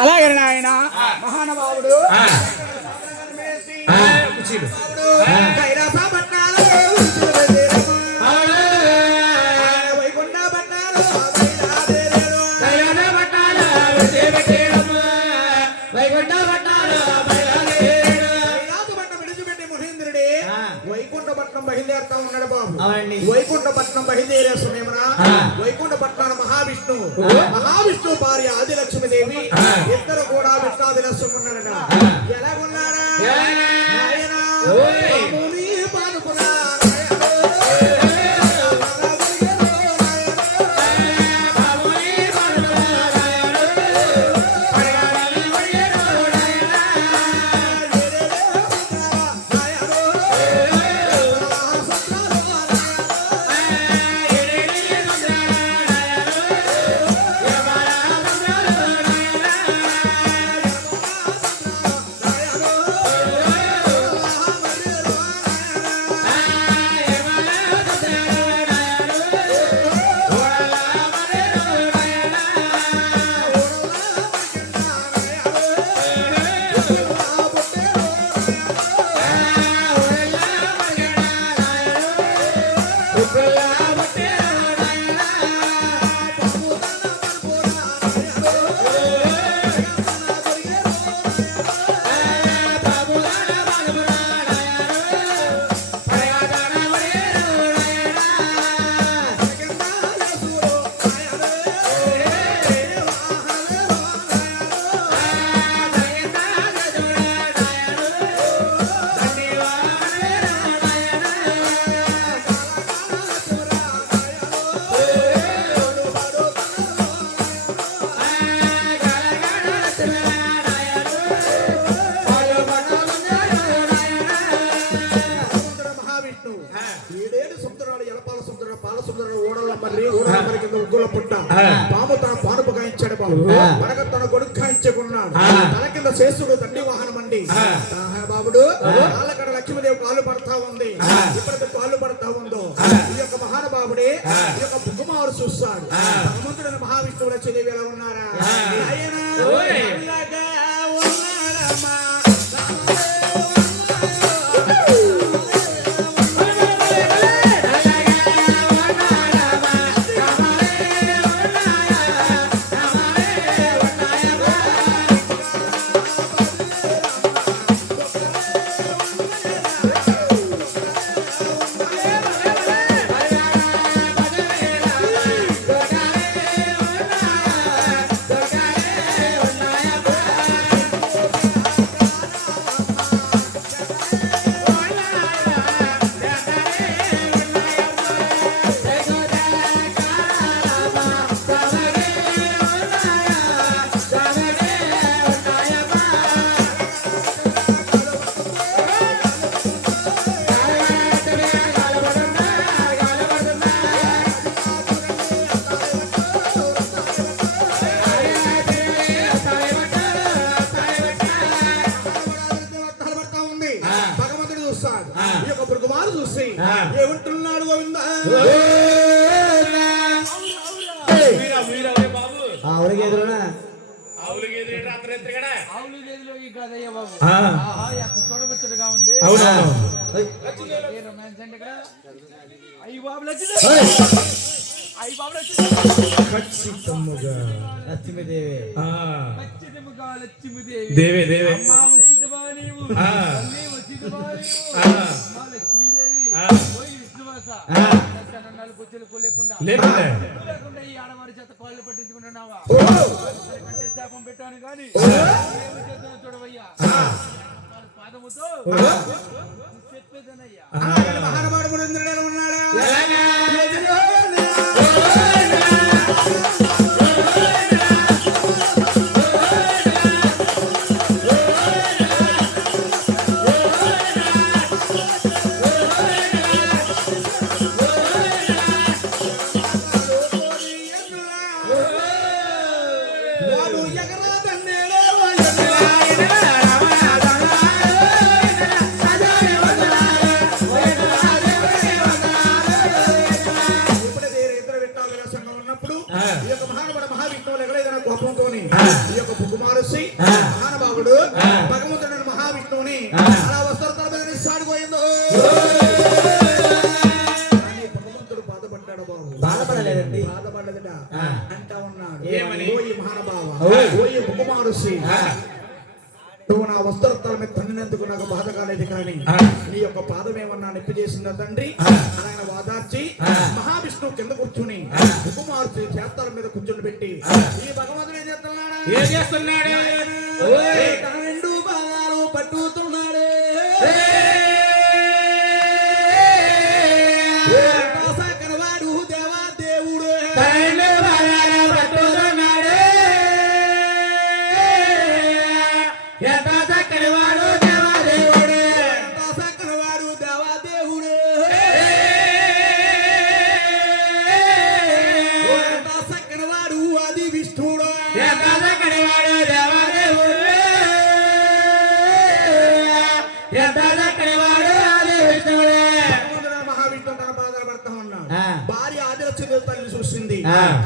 అలాగే నాయన మహానుభావుడు. వైకుంఠ. వైకుంఠ. వైకుంఠపట్నం బయలుదేరుతా ఉన్నాడు బాబు. వైకుంఠపట్నం బయలుదేరే సమయమున ఆ. వైకుంఠపట్నం మహావిష్ణు. మహావిష్ణు భార్య ఆదిలక్ష్మీదేవి ఆ. ఇద్దరు కూడా విష్ణాది ఉన్నారట. ఆ. ఎలాగున్నారా? మర్రి మర్రి కింద ఉగ్గుల పుట్ట. పాము తన పానుపు గాయించాడు బాబు. పడగ తన కొడుకు గాయించుకున్నాడు. తల కింద శేషుడు తండ్రి వాహనం అండి బాబుడు కాళ్ళకడ లక్ష్మీదేవి కాళ్ళు పడతా ఉంది. ఇప్పటికి కాళ్ళు పడతా ఉందో? ఈ యొక్క మహానుభావుడే ఈ యొక్క బుగ్గమారు చూస్తాడు. భగవంతుడైన మహావిష్ణువు లక్ష్మీదేవి ఎలా ఉన్నారా? ఆయన ఓయ్. లక్ష్మీదేవి ఖచ్చితముగా లక్ష్మీదేవి దేవే దేవే అమ్మా ఉచితమా నీవు ఆ. తల్లి ఉచితమా నీవు ఆ. అమ్మా లక్ష్మీదేవి నన్ను బుద్ధులు లేకుండా. లేకుండే ఈ ఆడవారి చేత కాళ్ళు పట్టించుకుంటున్నావా? శాపం పెట్టాను కానీ చూడవయ్యా. పాదముతో చెప్పేదనయ్యా. ఆ. మహానుభావుడు. భగవంతుడు మహావిష్ణువుని. అలా భగవంతుడు బాధపడ్డాడు బాబు బాధపడలేదండి. బాధపడలేదట. అంటా ఉన్నాడు ఏమని? ఓ ఈ మహానుభావ ఓ. ఓ ఈ కుమారసి ఆ. నువ్వు నా వస్త్రతల మీద తన్నినందుకు నాకు బాధ కాలేదు కానీ. నీ యొక్క పాదం ఏమన్నా నొప్పి చేసిందా తండ్రి. ఆయన వాదార్చి. మహావిష్ణువు కింద కూర్చుని ఆ. కుమారుడు చేతాల మీద కూర్చొని పెట్టి. ఈ భగవంతుడు ఏం చేస్తున్నాడా ఏం చేస్తున్నాడు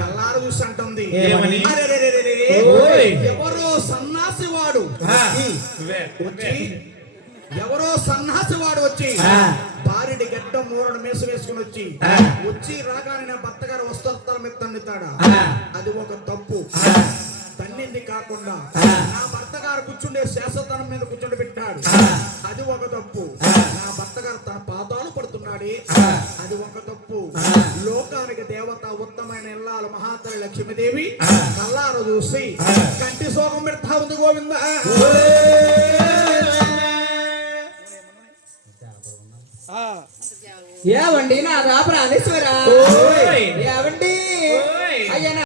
కల్లారు చూసి అంటుంది. ఎవరో సన్నాసి వాడు వచ్చి ఎవరో సన్నాసి వాడు వచ్చి ఆ. భార్యడి గడ్డ మూరడు మేసు వేసుకుని వచ్చి. వచ్చి రాగానే నా భర్త గారు వస్త్రాల మీద తన్నుతాడా ఆ. అది ఒక తప్పు ఆ. తన్నింది కాకుండా ఆ. నా భర్త గారు కూర్చుండే శాశ్వతనం మీద కూర్చుండి పెట్టాడు ఆ. అది ఒక తప్పు ఆ. నా భర్త గారు తన పాదాలు పడుతున్నాడే. అది ఒక చూసి. కంటి శోకం పెడతా ఉంది గోవింద ఏవండి నా ప్రాణేశ్వర ఓయ్. ఏవండి. అయ్యా